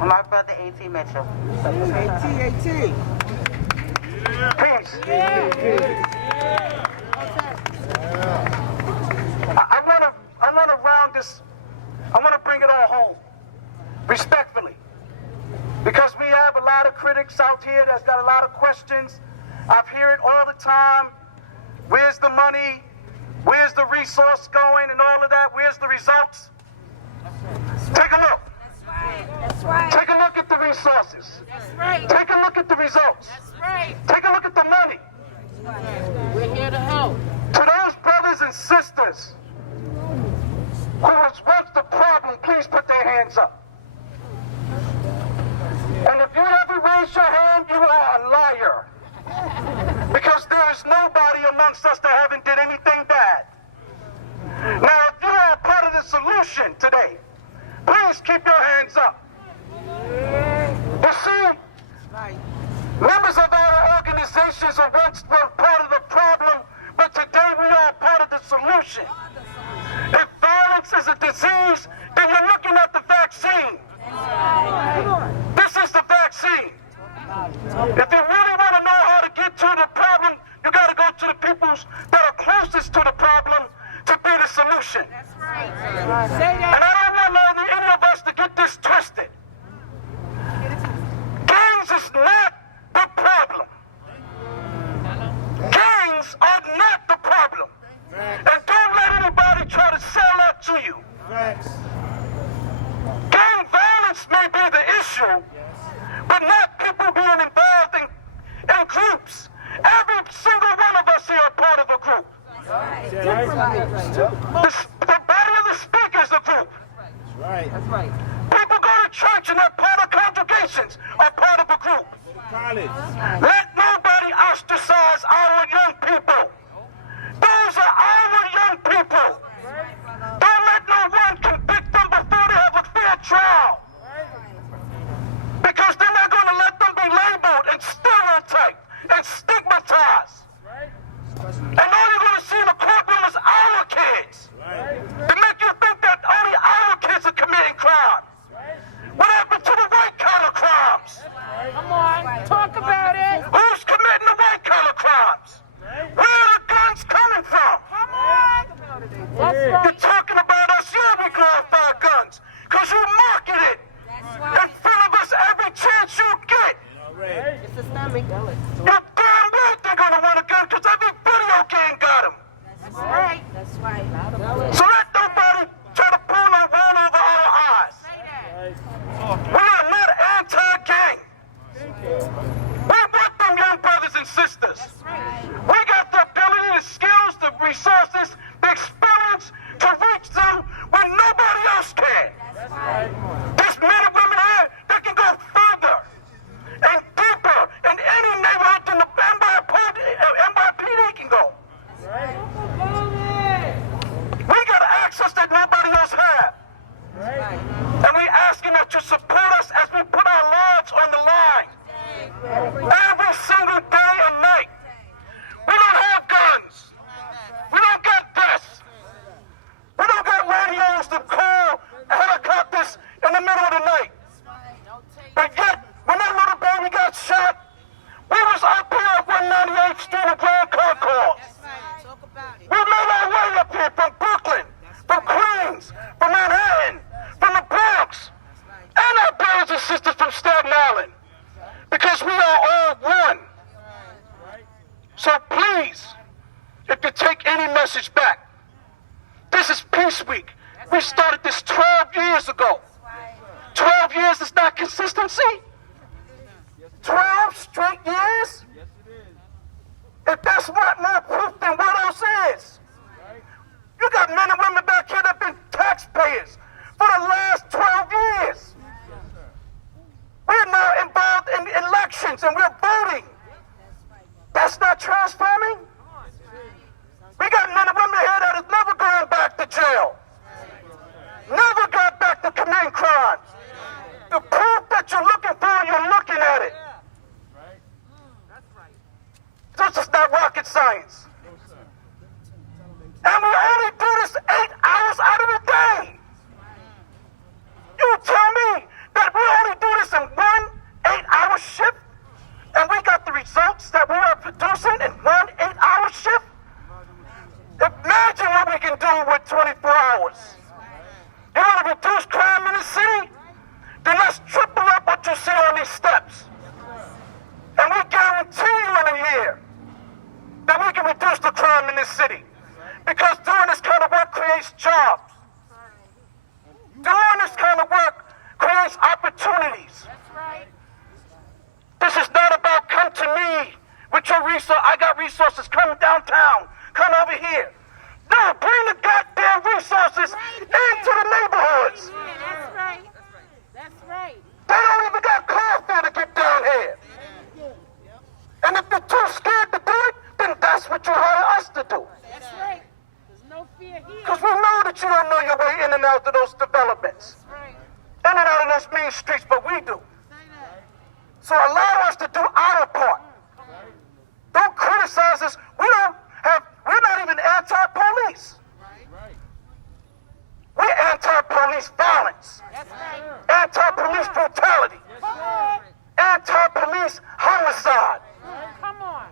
My brother A.T. Mitchell. A.T. Peace. I want to round this. I want to bring it all home, respectfully, because we have a lot of critics out here that's got a lot of questions. I hear it all the time. Where's the money? Where's the resource going and all of that? Where's the results? Take a look. That's right. Take a look at the resources. That's right. Take a look at the results. That's right. Take a look at the money. We're here to help. To those brothers and sisters who has watched the problem, please put their hands up. And if you ever raise your hand, you are a liar. Because there is nobody amongst us that haven't did anything bad. Now, if you are part of the solution today, please keep your hands up. You see, members of our organizations are once were part of the problem, but today we are part of the solution. If violence is a disease, then you're looking at the vaccine. This is the vaccine. If you really want to know how to get to the problem, you got to go to the people that are closest to the problem to be the solution. That's right. Say And that. I don't want any of us to get this twisted. Gangs is not the problem. Gangs are not the problem. And don't let anybody try to sell that to you. Gang violence may be the issue, but not people being involved in groups. Every single one of us here are part of a group. The body of the speaker is a group. That's right. People go to church and they're part of congregations, are part of a group. Let nobody ostracize our young people. Those are our young people. Don't let no one convict them before they have a fair trial. Because then they're going to let them be labeled and stereotyped and stigmatized. And all you're going to see in the courtroom is our kids. To make you think that only our kids are committing crimes. What happened to the white collar crimes? Come on. Talk about it. Who's committing the white collar crimes? Where are the guns coming from? Come on. That's You're right. talking about us, yeah, we glorify guns. Because you market it in front of us every chance you get. It's systemic. You're damn right they're going to want a gun because every video game got them. That's right. That's right. So let nobody try to pull no wool over our eyes. We are not anti-gang. We want them young brothers and sisters. We got the ability, the skills, the resources, the experience to reach them when nobody else can. There's men and women here that can go further and deeper in any neighborhood than the NYPD can go. We got access that nobody else has. And we asking that you support us as we put our lives on the line. Every single day and night. We don't have guns. We don't got this. We don't got radios to call helicopters in the middle of the night. But yet, when that little baby got shot, we was up here at 198th Street in Grand Concourse. We made our way up here from Brooklyn, from Queens, from Manhattan, from the Bronx, and our brothers and sisters from Staten Island. Because we are all one. So please, if you take any message back, this is Peace Week. We started this 12 years ago. 12 years is not consistency? 12 straight years? If that's not proof, then what else is? You got men and women back here that have been taxpayers for the last 12 years. We're now involved in elections and we're voting. That's not transforming? We got men and women here that have never gone back to jail. Never got back to committing crimes. The proof that you're looking for, you're looking at it. This is not rocket science. And we only do this 8 hours out of the day. You tell me that we only do resources. Come downtown. Come over here. No, bring the goddamn resources into the neighborhoods. Yeah, that's right. That's right. They don't even got car fare to get down here. And if you're too scared to do it, then that's what you hire us to do. That's right. There's no fear here. Because we know that you don't know your way in and out of those developments. That's right. In and out of those main streets, but we do. So allow us to do our part. Don't criticize us. We're not even anti-police. We're anti-police violence. That's right. Anti-police brutality. Come on. Anti-police homicide. Come on.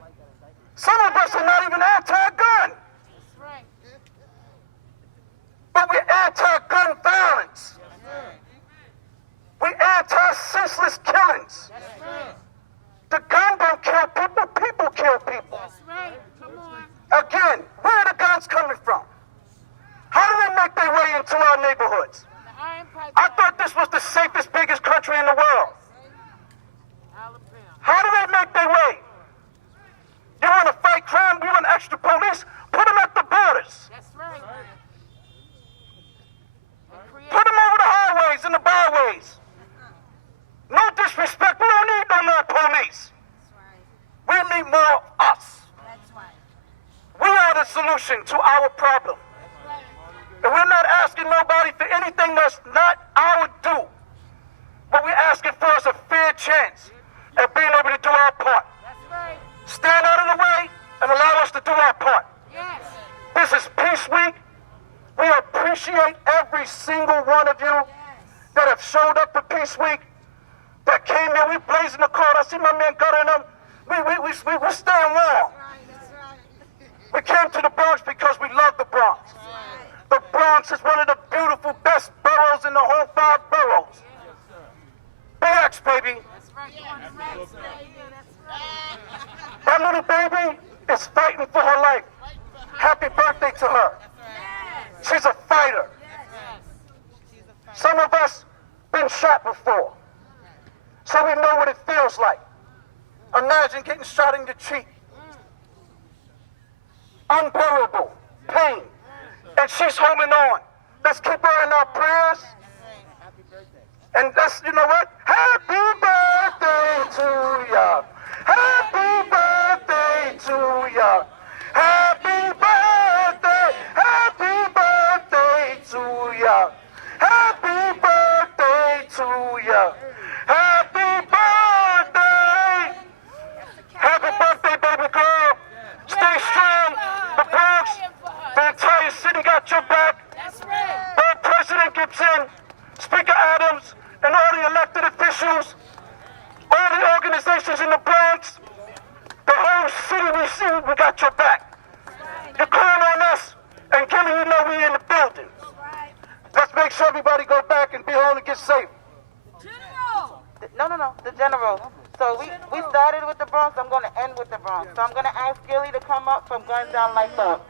Some of us are not even anti-gun. That's right. But we're anti-gun violence. We're anti-senseless killings. That's right. The gun don't kill people, people kill people. That's right. Come on. Again, where are the guns coming from? How do they make their way into our neighborhoods? The Iron Pipe. I thought this was the safest, biggest country in the world. Alabama. How do they make their way? You want to fight crime? You want extra police? Put them at the borders. That's right. Put them over the highways and the byways. No disrespect. We don't need no more police. We need more of us. We are the solution to our problem. And we're not asking nobody for anything that's not our due. What we're asking for is a fair chance at being able to do our part. That's right. Stand out of the way and allow us to do our part. Yes. This is Peace Week. We appreciate every single one of you that have showed up for Peace Week, that came here. We blazing the court. I see my man guttering them. We're staying warm. We came to the Bronx because we love the Bronx. The Bronx is one of the beautiful, best boroughs in the whole 5 boroughs. BX, baby. That's right. You want the rights, baby. That's right. That little baby is fighting for her life. Happy birthday to her. Yes. She's a fighter. Yes. Some of us been shot before, so we know what it feels like. Imagine getting shot in your cheek. Unbearable pain. And she's holding on. Let's keep her in our prayers. And let's, you know what? Happy birthday to ya. Happy birthday to ya. Happy birthday. Happy birthday to ya. Happy birthday to ya. Happy birthday. Happy birthday, baby girl. Stay strong. The Bronx, the entire city got your back. That's right. Both President Gibson, Speaker Adams, and all the elected officials, all the organizations in the Bronx, the whole city, we got your back. You're calling on us, and Gilly, you know we in the building. Let's make sure everybody go back and be home and get safe. General. No, the general. So we started with the Bronx, I'm going to end with the Bronx. So I'm going to ask Gilly to come up from Guns Down Lights Up.